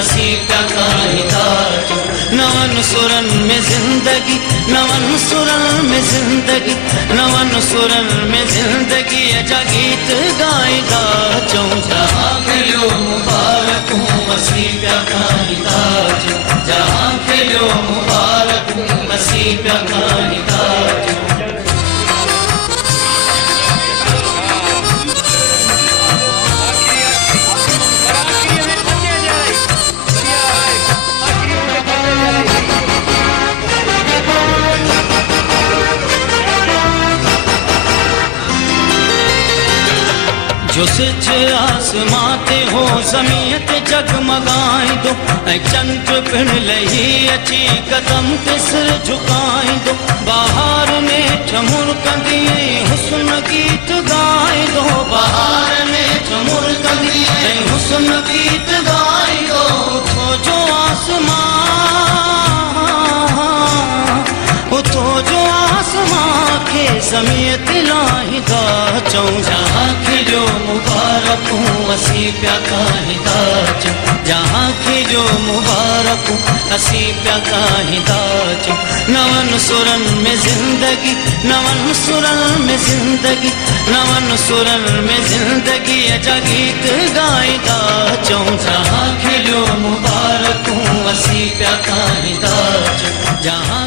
असी प्या गाईंदा चऊं। नवन सुरन में जिंदगी, नवन सुरन में जिंदगी, नवन सुरन में जिंदगी जा गीत गाईंदा चऊं। जहां खिलियो मुबारक असी प्या गाईंदा चऊं। जहां खिलियो मुबारक असी प्या गाईंदा चऊं। जो सिज आसमां ते हो ज़मीं ते जगमगाईंदो ऐं चंड पिण लही अची कदम ते सिर झुकाईंदो। बहार में ठमुरकंदी हुस्न गीत गाईंदो। बहार में ठमुरकंदी हुस्न गीत गाईंदो। उथो जो आसमां, उथो जो आसमां खे ज़मीं ते लाहींदा चऊं। जहां खिलियो मुबारक असी प्या गाईंदा चऊं। जहां खिलियो मुबारक असी प्या गाईंदा चऊं। नवन सुरन में जिंदगी, नवन सुरन में जिंदगी, नवन सुरन में जिंदगी जा गीत गाईंदा चऊं। जहां खिलियो मुबारक असी प्या गाईंदा चऊं। जहां